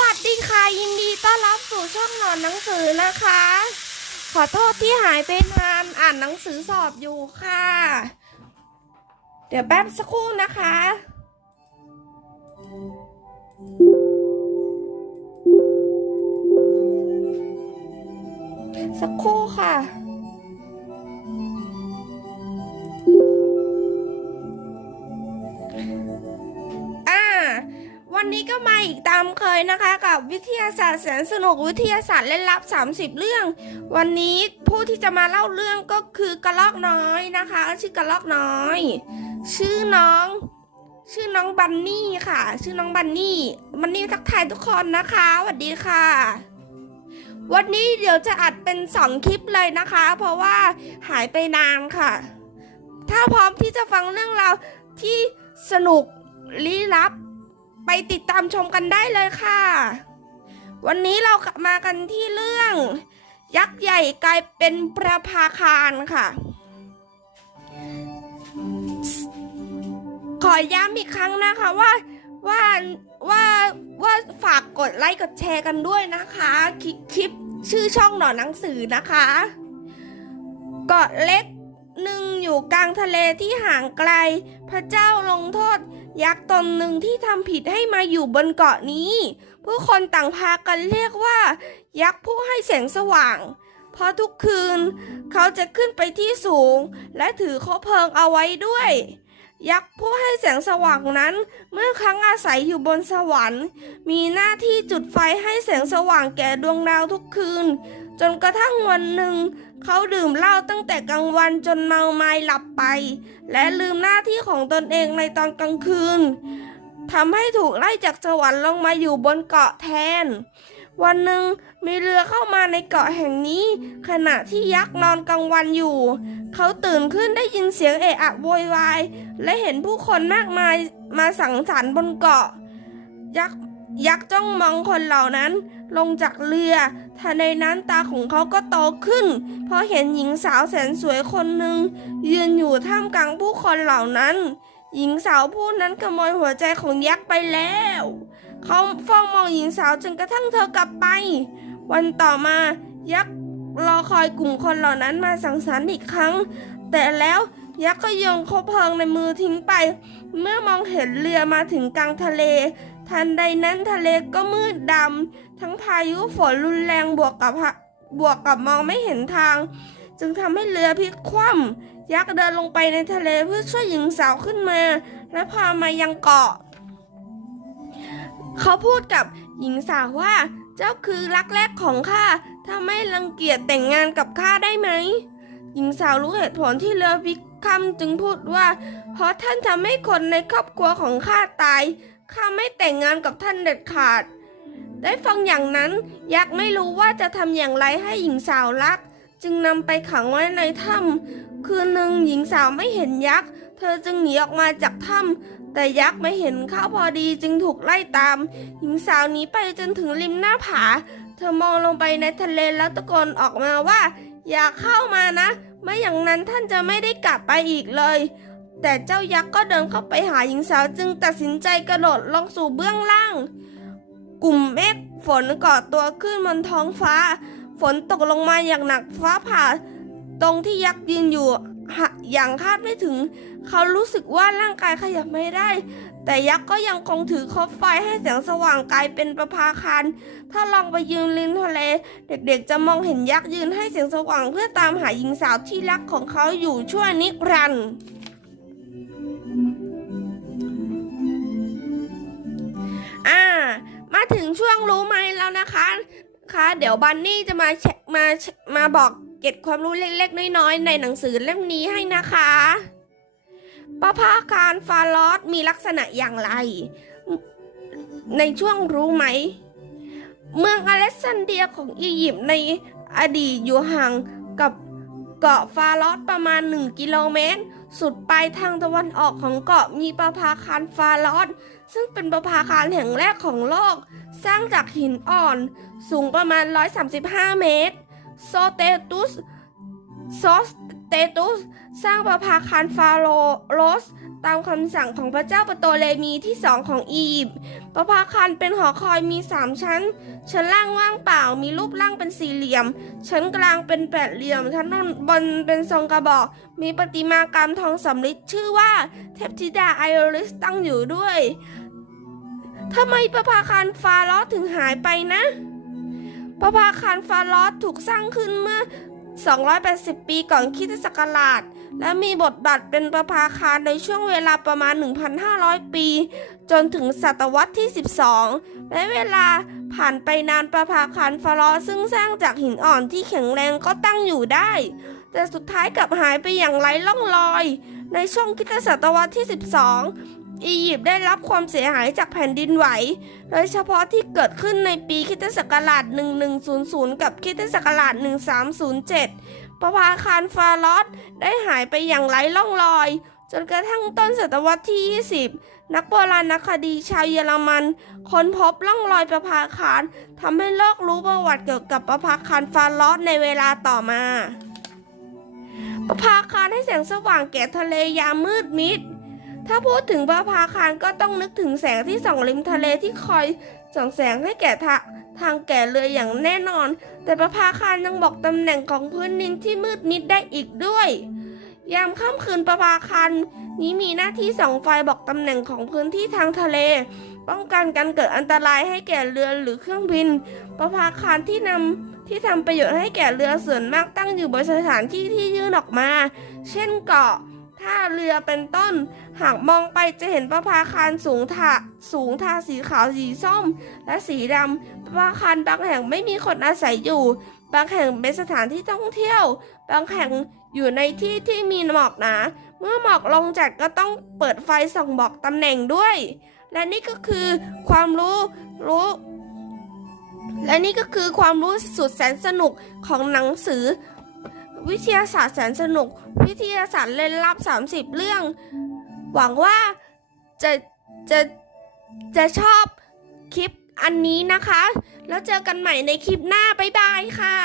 วัสดีค่ะยินดีต้อนรับสู่ช่องหนอนหนังสือนะคะ ขอโทษที่หายไปนานอ่านหนังสือสอบอยู่ค่ะ เดี๋ยวแป๊บสักครู่นะคะ สักครู่ค่ะ วันนี้ก็มาอีกตามเคยนะคะ กับวิทยาศาสตร์แสนสนุกวิทยาศาสตร์เล่นลับ 30 เรื่อง วันนี้ผู้ที่จะมาเล่าเรื่องก็คือกระลอกน้อยนะคะชื่อกระลอกน้อย ชื่อน้อง ชื่อน้องบันนี่ค่ะ ชื่อน้องบันนี่บันนี่ทักทายทุกคนนะคะสวัสดีค่ะ วันนี้เดี๋ยวจะอัดเป็นสองคลิปเลยนะคะ เพราะว่าหายไปนานค่ะ ถ้าพร้อมที่จะฟังเรื่องราวที่สนุกลี้ลับ ไปติดตามชมกันได้เลยค่ะ วันนี้เรามากันที่เรื่อง ยักษ์ใหญ่กลายเป็นประภาคารค่ะ ขอย้ำอีกครั้งนะคะว่าว่าว่าว่าฝากกดไลค์กดแชร์กันด้วยนะคะคลิปคลิปชื่อช่องหนอนหนังสือนะคะเกาะเล็กหนึ่งอยู่กลางทะเลที่ห่างไกล พระเจ้าลงโทษ ยักษ์ตนหนึ่งที่ทำผิดให้มาอยู่บนเกาะนี้ ผู้คนต่างพากันเรียกว่า ยักษ์ผู้ให้แสงสว่าง เพราะทุกคืน เขาจะขึ้นไปที่สูง และถือข้อเพลิงเอาไว้ด้วย ยักษ์ผู้ให้แสงสว่างนั้น เมื่อครั้งอาศัยอยู่บนสวรรค์ มีหน้าที่จุดไฟให้แสงสว่างแก่ดวงดาวทุกคืน จนกระทั่งวันหนึ่ง เขาดื่มเหล้าตั้งแต่กลางวันจนเมาไม้หลับไป และลืมหน้าที่ของตนเองในตอนกลางคืนทำให้ถูกไล่จากสวรรค์ลงมาอยู่บนเกาะแทน วันหนึ่งมีเรือเข้ามาในเกาะแห่งนี้ ขณะที่ยักษ์นอนกลางวันอยู่ เขาตื่นขึ้นได้ยินเสียงเอะอะโวยวาย และเห็นผู้คนมากมายมาสังสรรค์บนเกาะ ยักษ์ยักษ์จ้องมองคนเหล่านั้นลงจากเรือ ทันใดนั้นตาของเขาก็โตขึ้น เพราะเห็นหญิงสาวแสนสวยคนหนึ่งยืนอยู่ท่ามกลางผู้คนเหล่านั้น หญิงสาวผู้นั้นขโมยหัวใจของยักษ์ไปแล้ว เขาเฝ้ามองหญิงสาวจนกระทั่งเธอกลับไป วันต่อมายักษ์รอคอยกลุ่มคนเหล่านั้นมาสังสรรค์อีกครั้ง แต่แล้วยักษ์ก็โยนคบเพลิงในมือทิ้งไป เมื่อมองเห็นเรือมาถึงกลางทะเล ทันใดนั้นทะเลก็มืดดำทั้งพายุฝนรุนแรงบวกกับบวกกับมองไม่เห็นทาง จึงทำให้เรือพลิกคว่ำยักษ์เดินลงไปในทะเลเพื่อช่วยหญิงสาวขึ้นมา และพามายังเกาะ เขาพูดกับหญิงสาวว่า เจ้าคือรักแรกของข้าถ้าไม่รังเกียจแต่งงานกับข้าได้ไหมหญิงสาวรู้เหตุผลที่เรือพลิกคว่ำจึงพูดว่า เพราะท่านทำให้คนในครอบครัวของข้าตาย ข้าไม่แต่งงานกับท่านเด็ดขาด ได้ฟังอย่างนั้นยักษ์ไม่รู้ว่าจะทำอย่างไรให้หญิงสาวรัก จึงนำไปขังไว้ในถ้ำคืนหนึ่งหญิงสาวไม่เห็นยักษ์ เธอจึงหนีออกมาจากถ้ำแต่ยักษ์ไม่เห็นเข้าพอดีจึงถูกไล่ตาม หญิงสาวหนีไปจนถึงริมหน้าผา เธอมองลงไปในทะเลแล้วตะโกนออกมาว่า อย่าเข้ามานะ ไม่อย่างนั้นท่านจะไม่ได้กลับไปอีกเลย แต่เจ้ายักษ์ก็เดินเข้าไปหาหญิงสาวจึงตัดสินใจกระโดดลงสู่เบื้องล่าง กลุ่มเมฆฝนก่อตัวขึ้นบนท้องฟ้า ฝนตกลงมาอย่างหนักฟ้าผ่า ตรงที่ยักษ์ยืนอยู่อย่างคาดไม่ถึง เขารู้สึกว่าร่างกายขยับไม่ได้ แต่ยักษ์ก็ยังคงถือคบไฟให้แสงสว่างกลายเป็นประภาคาร ถ้าลองไปยืนริมทะเล เด็กๆจะมองเห็นยักษ์ยืนให้แสงสว่างเพื่อตามหาหญิงสาวที่รักของเขาอยู่ชั่วนิรันดร์ งช่วงรู้ไหมแล้วนะคะค่ะเดี๋ยวบันนี่จะมาแชมามาบอกเก็บความรู้เล็กๆ น้อยๆ ในหนังสือเล่มนี้ให้นะคะประภาการฟาลอสมีลักษณะอย่างไร ในช่วงรู้ไหม เมืองอเล็กซานเดียของอียิปต์ในอดีตอยู่ห่างกับเกาะฟาลอสประมาณ 1 กิโลเมตร สุดปลายทางตะวันออกของเกาะมีประภาคารฟาลอสซึ่งเป็นประภาคารแห่งแรกของโลก สร้างจากหินอ่อน สูงประมาณ 135 เมตร โซเตตุสซอสเตตุสสร้างประภาคารฟาโรโรส ตามคำสั่งของพระเจ้าปโตเลมีที่สองของอียิปต์ประภาคารเป็นหอคอยมีสามชั้น ชั้นล่างว่างเปล่ามีรูปร่างเป็นสี่เหลี่ยม ชั้นกลางเป็นแปดเหลี่ยมชั้นบนเป็นทรงกระบอก มีประติมากรรมทองสำริดชื่อว่าเทพธิดาไอริสตั้งอยู่ด้วย ทำไมประภาคารฟาโรสถึงหายไปนะ ประภาคารฟาโรสถูกสร้างขึ้นเมื่อ 280 ปีก่อนคริสตศักราช และมีบทบาทเป็นประภาคารในช่วงเวลาประมาณ 1,500 ปี จนถึงศตวรรษที่ 12 และเวลาผ่านไปนานประภาคารฟาโรห์ซึ่งสร้างจากหินอ่อนที่แข็งแรงก็ตั้งอยู่ได้ แต่สุดท้ายกลับหายไปอย่างไร้ร่องรอย ในช่วงคริสตศตวรรษที่ 12 อียิปต์ได้รับความเสียหายจากแผ่นดินไหว โดยเฉพาะที่เกิดขึ้นในปีคิตศักราช 1100 กับคิตศักราช 1307 ประภาคารฟาโรห์ได้หายไปอย่างไร้ร่องรอย จนกระทั่งต้นศตวรรษที่ 20 นักโบราณคดีชาวเยอรมัน ค้นพบร่องรอยประภาคารทำให้โลกรู้ประวัติเกี่ยวกับประภาคารฟาโรห์ในเวลาต่อมา ประภาคารให้แสงสว่างแก่ทะเลยามมืดมิด ถ้าพูดถึงประภาคารก็ต้องนึกถึงแสงที่ส่องริมทะเลที่คอยส่องแสงให้แก่ทาทางแก่เรืออย่างแน่นอน แต่ประภาคารยังบอกตำแหน่งของพื้นดินที่มืดมิดได้อีกด้วย ยามค่ำคืนประภาคารนี้มีหน้าที่ส่องไฟบอกตำแหน่งของพื้นที่ทางทะเล ป้องกันการเกิดอันตรายให้แก่เรือหรือเครื่องบิน ประภาคารที่นำที่ทำประโยชน์ให้แก่เรือส่วนมากตั้งอยู่บนสถานที่ที่ยื่นออกมา เช่นเกาะ ท่าเรือเป็นต้น หากมองไปจะเห็นประภาคารสูงทาสูงทาสีขาวสีส้ม และสีดำประภาคารบางแห่งไม่มีคนอาศัยอยู่ บางแห่งเป็นสถานที่ท่องเที่ยว บางแห่งอยู่ในที่ที่มีหมอกหนา เมื่อหมอกลงจัดก็ต้องเปิดไฟส่องบอกตำแหน่งด้วย และนี่ก็คือความรู้รู้และนี่ก็คือความรู้สุดแสนสนุกของหนังสือ วิทยาศาสตร์แสนสนุก วิทยาศาสตร์เล่นลับ 30 เรื่อง หวังว่าจะจะจะชอบคลิปอันนี้นะคะ แล้วเจอกันใหม่ในคลิปหน้า บ๊ายบายค่ะ